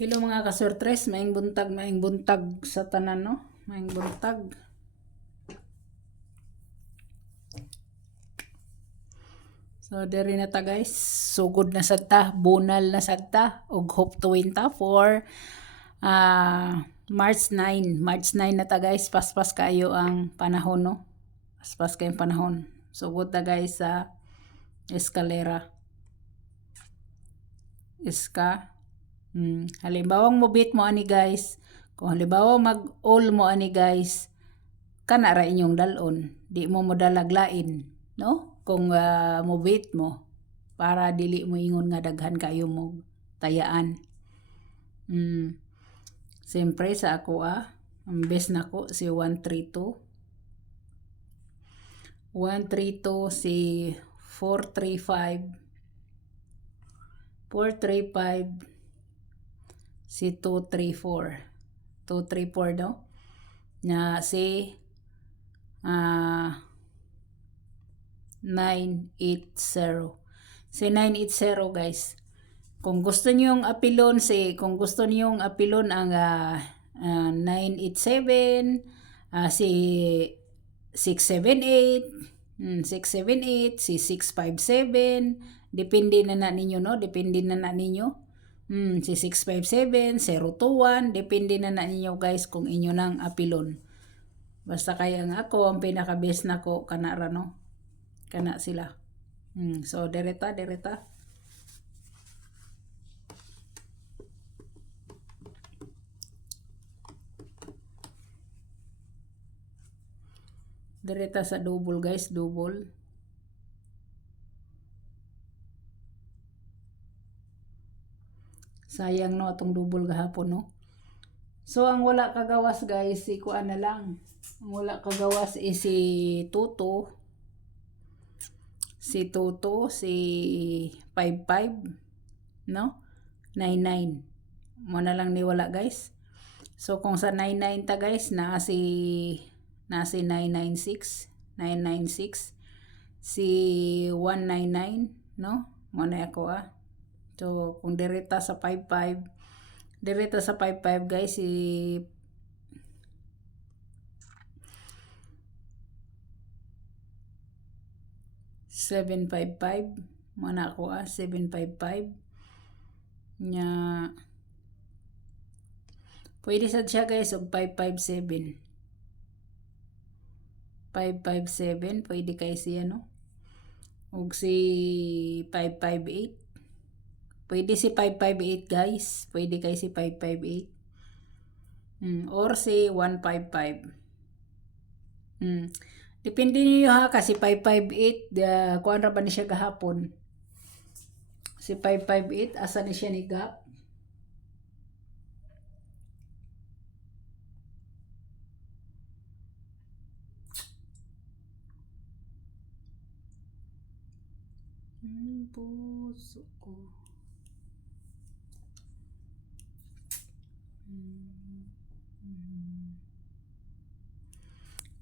Hello mga kasortres, maing buntag sa tanan no, maing buntag. So diri na ta guys, sugod na sagta, bunal na sagta ug hope to win ta for March 9. March 9 na ta guys, paspas kayo ang panahon no. Paspas kayong panahon. Sugod ta guys sa eskalera. Halimbawa mo beat mo ani guys, kung halimbawa mag-all mo ani guys, kana ra inyong dalon, di mo modalaglain, no? Kung mo beat mo, para dili mo ingon nga daghan kayo mo tayaan. Siyempre sa ako ang best nako si 132. 132 si 435. 435 si 234. 234 no? Na si 980. Si 980 guys. Kung gusto niyong apilon ang 987, si 678, 678, si 657, depende na ninyo no, si 657, 021, depende na ninyo guys kung inyo nang apilon. Basta kaya nga ako ang pinaka-best nako kana ra no. Kana sila. So dereta. Dereta sa double guys, double. Sayang no atong double gahapon no. So ang wala kagawas guys, si kuan na lang. Ang wala kagawas is si Tuto. Si 55, no? 99. Mo na lang ni wala guys. So kung sa 99 ta guys, na si 996, 996. Si 199, no? Mo na ako So kung direta sa 55 guys, si 755 mana ako 755 nya pwede sad siya guys og 557 pwede kay siya no, og si 558 pwede si 558 guys, pwede kay si 558 or si 155. Depende niyo kasi 558 kuan ra ba ni siya gahapon. Si 558 asa ni siya ni gap. Puso ko.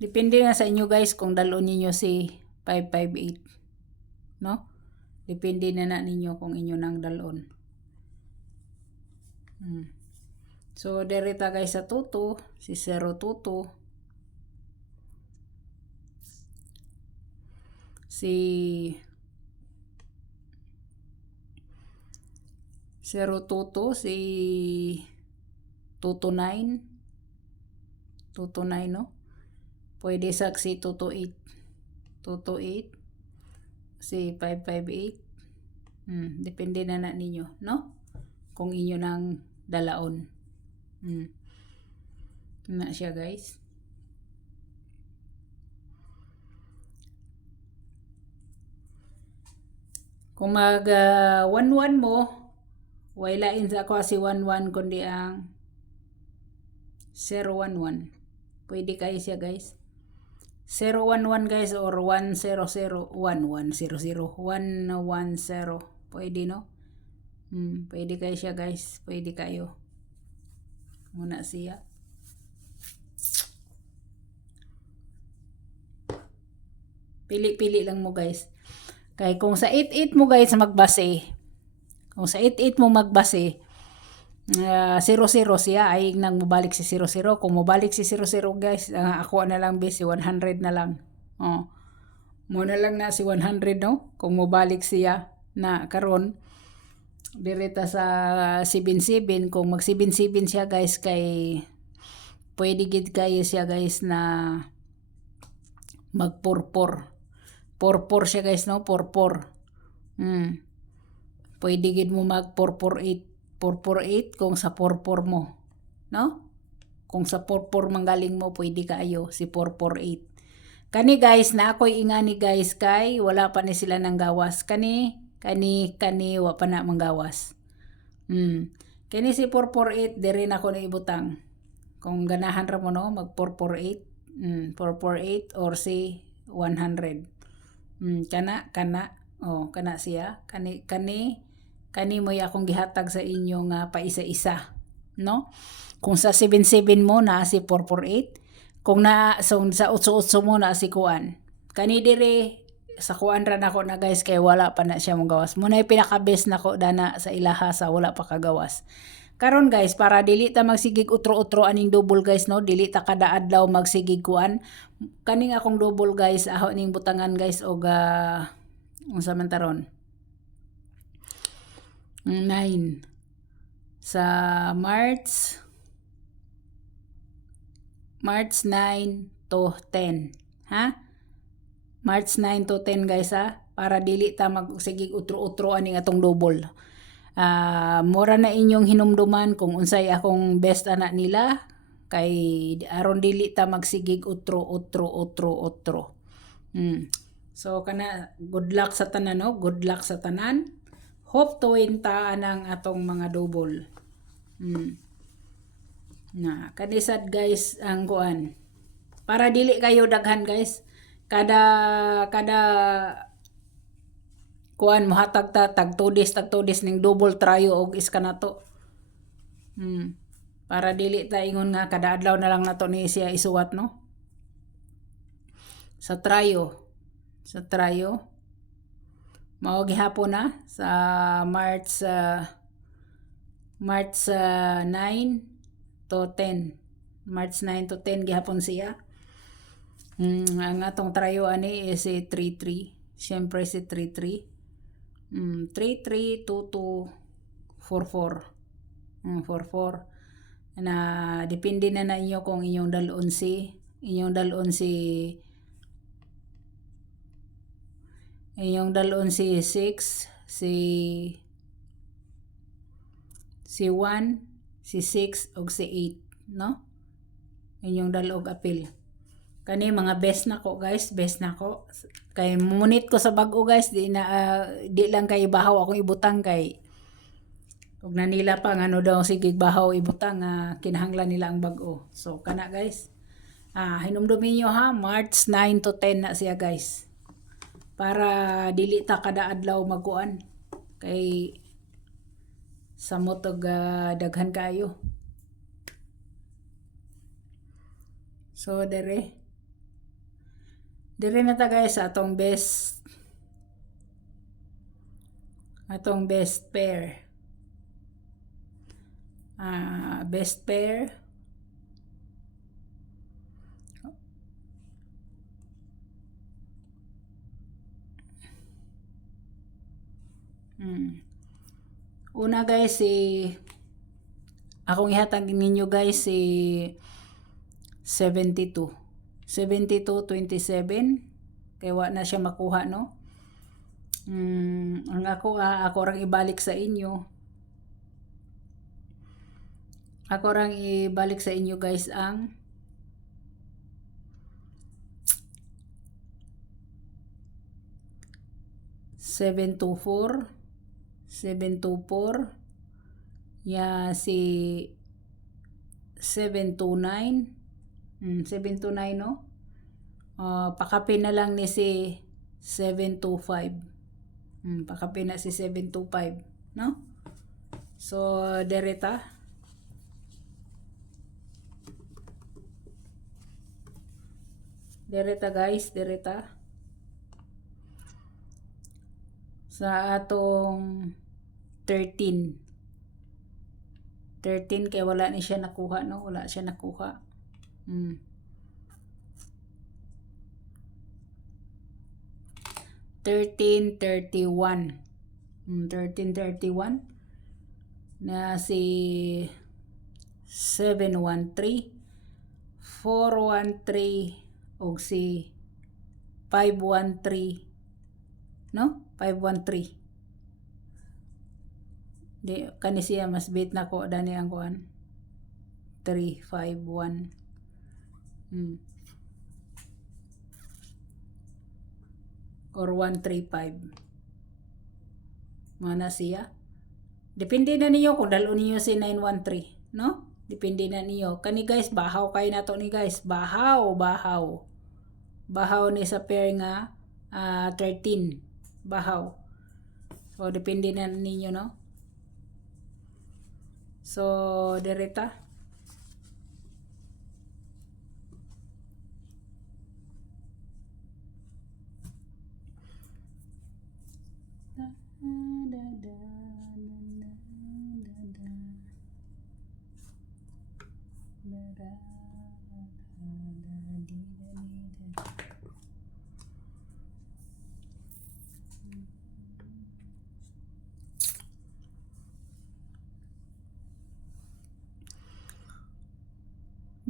Depende nga sa inyo guys kung dalon niyo si 558, no? Depende na ninyo kung inyo nang dalon. So derita guys sa Tuto, si 022, si 022, si 229, no? Pwede sa si 228, si 558. Depende na ninyo, no? Kung inyo nang dalaon. Na siya guys. Kung mag 11 mo, wailain sa ako si 11 kundi ang 011. Pwede kayo siya guys. 011 guys or 100, 1100, 110. Pwede no? Pwede kayo siya guys. Pwede kayo. Muna siya. Pili-pili lang mo guys. Kaya kung sa 88 mo guys magbase. Kung sa 88 mo magbase, 0-0 siya ay nang mabalik si 0-0. Kung mabalik si 0-0 guys, ako na lang si 100 na lang. Oh. Mo na lang na si 100 no. Kung mabalik siya na karon direta sa 7-7 kung mag 7-7 siya guys kay pwede gid kayo siya guys na mag 4-4. 4-4 siya guys no, 4-4. Pwede gid mo mag 4-4-8. 4-4-8 kung sa 4-4 mo, no? Kung sa 4-4 manggaling mo, pwede kaayo si 4-4-8. Kani guys, na ako'y ingani guys kay wala pa ni sila nang gawas. Kani wa pa na manggawas. Kani si 4-4-8 diri na ko na ibutang. Kung ganahan ra mo no, mag 4-4-8. 4-4-8 or si 100. Kana siya. Kani mo akong gihatag sa inyo nga paisa-isa, no? Kung sa 7-7 mo na si 4-4-8, kung sa 8-8 mo na si kuan. Kani dire sa kuan ra nako na guys kay wala pa na siya magawas. Muna pinaka-best nako dana sa ilaha sa wala pa kagawas. Karon guys, para dili ta magsigig utro-utro aning double guys no, dili ta kada adlaw magsigig kuan. Kaning akong double guys, aho ning butangan guys og unsa man taron? 9 sa March 9 to 10, ha? March 9 to 10 guys ha, para dili ta magsigig utro-utro aning atong double. Mura na inyong hinumduman kung unsay akong best ana nila kay aron dili ta magsigig utro. So kana good luck sa tanan no, good luck sa tanan. Hope to win ta anang atong mga double. Na kanisad guys ang kuan. Para dili kayo daghan guys. Kada kuan mohatag ta tag 2 days ning double tryo og iskanato. Para dili ta ingon nga kada adlaw na lang nato ni siya isuwat no. Sa tryo mao gihapon na sa March 9 to 10. March 9 to 10 gihapon siya. Ang atong tryo ani is si 3-3. Siyempre si 3-3. 3-3 2-2 4-4. 4-4. Na depende na inyo kung inyong dalon si inyong dalon si 6, si 1, si 6 ug si 8, no? Inyong dalog apil. Kani mga best nako guys, best nako. Kay munit ko sa bag-o guys, di lang kay bahaw akong ibutang kay ug na nila pa ngano daw sige bahaw ibutang kinahanglan nila ang bag-o. So kana guys. Hinumdumin niyo ha, March 9 to 10 na siya guys. Para dili ta kada adlaw magkuan kay samot og daghan kayo. So dire na ta guys atong best pair. Best pair una guys akong ihatag ninyo guys 72 27 kay wa na siya makuha no. Ang ako rang ibalik sa inyo guys ang 724 ya si 729 729 no. Pakapin na lang ni si 725. Pakapin na si 725 no. So dereta guys, sa atong 13 13 kay wala ni siya nakuha, no? Wala siya nakuha. 1331. 1331 na si 713, 413 og si 513, no? 513. Di kani siya mas bit na ko dani ang kuan. 351. Or 135. Mana siya? Depende na niyo kung dalon niyo si 913, no? Depende na niyo. Kani guys, bahaw kay nato ni guys. Bahaw. Bahaw ni sa pair nga 13. Bahaw. So depende na ninyo, no? So direta.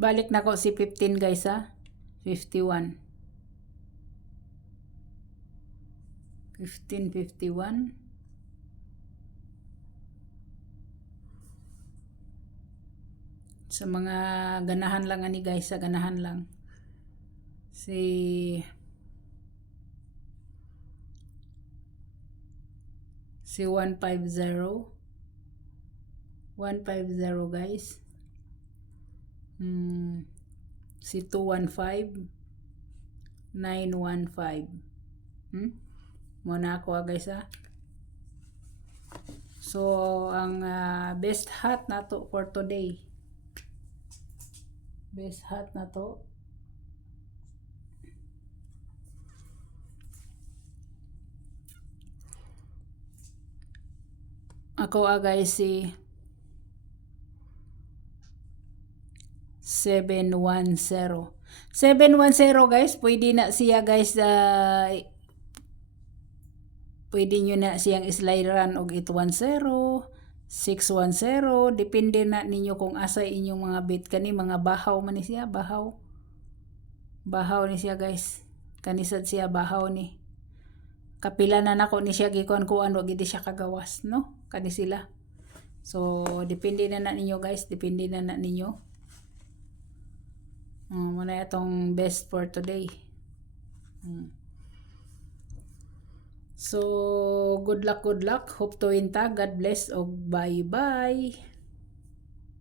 Balik na ko si 15 guys ha. 51. 1551. Sa mga ganahan lang ani guys, sa ganahan lang. Si 150. 150 guys. Si 215. 915. Muna ako guys ha. So ang best hat na to for today. Best hat na to. Ako guys si 710. 710 guys, pwede na siya guys, pwede nyo na siyang slideran og 810, 610, depende na ninyo kung asa inyong mga bit. Kani mga bahaw man ni siya, bahaw ni siya guys, kanisad siya bahaw ni. Kapila na nako ni siya gikuan-kuan, wag gid siya kagawas, no? Kani sila. So depende na ninyo guys, depende na ninyo. Muna itong best for today. So good luck. Hope to win ta. God bless og bye-bye.